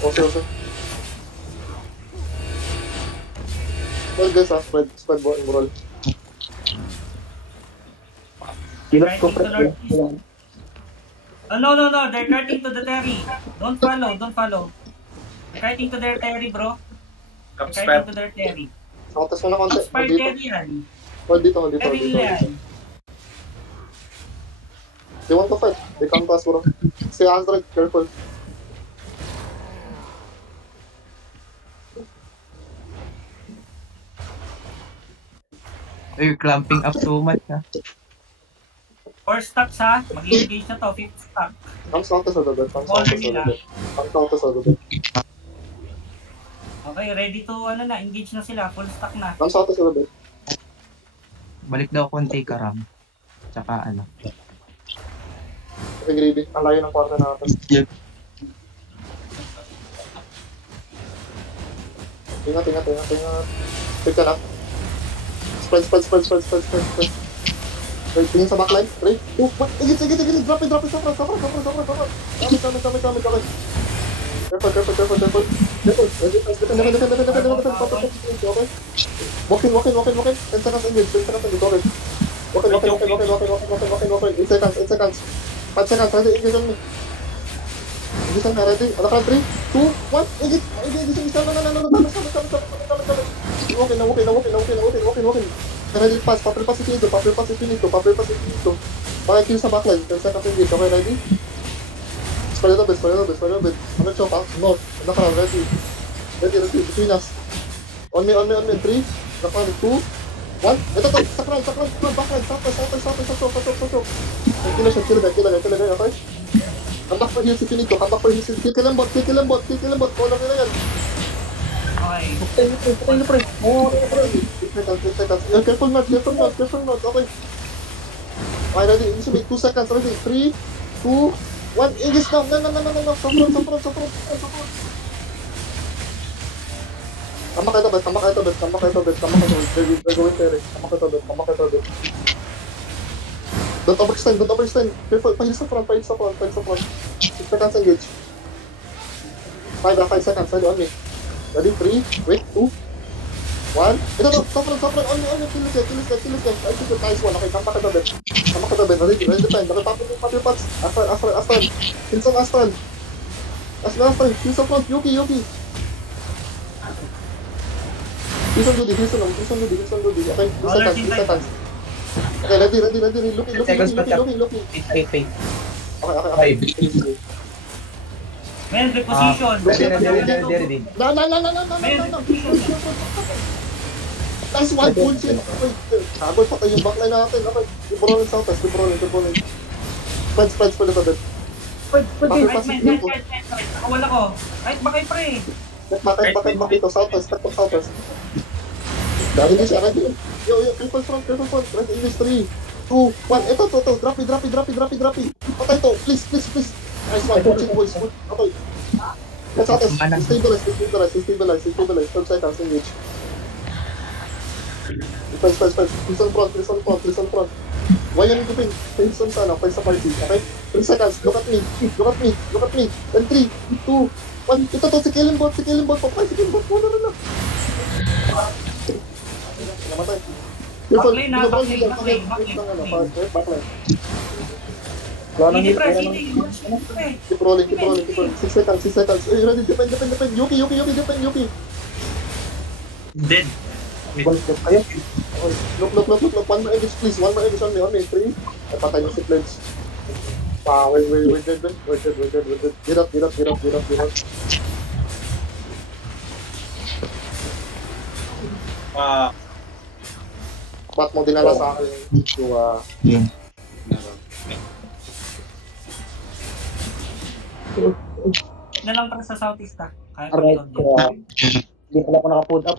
Ose. Well guys spread ball moral. Kilos ko pre. Oh, no, they're cutting to the Terry. Don't follow. They're cutting to their Terry, bro. They're cutting to their Terry. Sakotas mo na konti. Spire Terry yan. Hold dito. Terry yan. They want to fight. They come to us, bro. Say Android, careful. You're clamping up so much, ha? 4 stacks, ha? Mag-engage na to, 5th stack. Come south to the bed. Come south to the bed. Okay, ready to, engage na sila. Full stack na. Come south to the bed. Balik daw konti karam. Tsaka Okay, greedy. Ang layo ng kwarta natin. Ingat. Take ka na. Spread. Wait, tingin sa backline. 3, 2, 1. Igit. Drop it. Sopra. Dami. Careful. Okay. Walking. 10 seconds engage. Okay. Walking. 8 seconds. 5 seconds. Ready, engage on me. Engage na, ready. Ala ka, 3, 2, 1. Engage. Walking. Ready, pass. Papel pass if you need to. Pakikill sa backline. 10 seconds engage. Okay, ready? Spread a little bit. I'm choke out. No. Ready. Between us. On me. 3, 2, 1. Ito. Sakral. Backline. Stop. Kill it. Okay? Come back for heals if you need to. Kill him bot. Follow me na yan. Okay. Patay na pre. 8 seconds. Careful not. Okay. Okay, ready. Initiate 2 seconds. Ready. 3, 2, 1. Engage now. No. Support. Come back ito, bet. They're going Terry. Come back ito, bet. Don't overextend. Careful. Pahil sa front. 6 seconds engage. 5 seconds. Ready on me. Ready, 3, wait, 2, 1. Ito, sobrang, on me, kill this guy. I think it's nice one. Okay, come back to the bed. Ready, defend. Okay, pop your pots. Astral. Kill some Astral. Kill some front, Yuki. Kill some Ludi. Okay, 2 seconds. Okay, ready. Looking. Wait. Okay. Men, reposition. Ready. No. Nice one, bullshit. Wait, habol patay yung backline natin. Okay, Librolin Southwest. Spread a little bit. Nakawala ko. Right ba kayo, pre? Bakit dito, Southwest. Dahil hindi siya, ready. Yo, triple front. Ready, English 3, 2, 1. Ito. Drop it. Patay to, please. Nice one, bullshit boys. Okay. Let's out. Stabilize. 12 seconds, engage. Press. Please on front. Why are you doing? Please on sana, play sa party. Okay? 3 seconds. Look at me. Then 3, 2, 1. Ito to, si Killing Bot. Papay, si Killing Bot. Wala na. Namatay. Backline. Keep rolling. 6 seconds. Hey, ready, defend. Yuki. Dead. Ayun. Look. One more edge, please. On me. 3. Ay, patay na si Pledge. We're dead. Get up. Ba't mo dinala sa akin yung Na lang para sa Southeast, ha? Kaya Alright. ko Hindi pala ako naka-pull up.